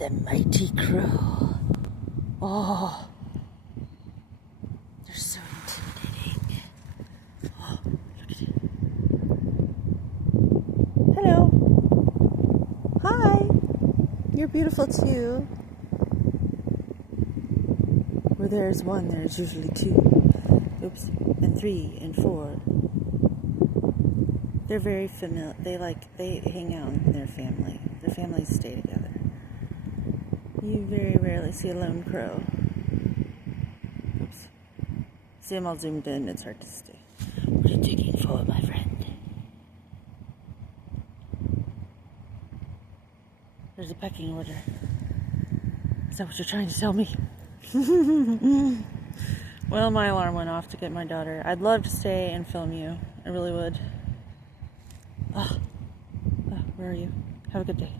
the mighty crow. Oh, they're so intimidating. Oh, look at it. Hello. Hi. You're beautiful too. Where there's one, there's usually two. Oops. And three and four. They're very familiar. They hang out in their family. Their families stay together. You very rarely see a lone crow. Oops. See them all zoomed in, it's hard to see. What are you digging for, my friend? There's a pecking order. Is that what you're trying to tell me? Well, my alarm went off to get my daughter. I'd love to stay and film you. I really would. Where are you? Have a good day.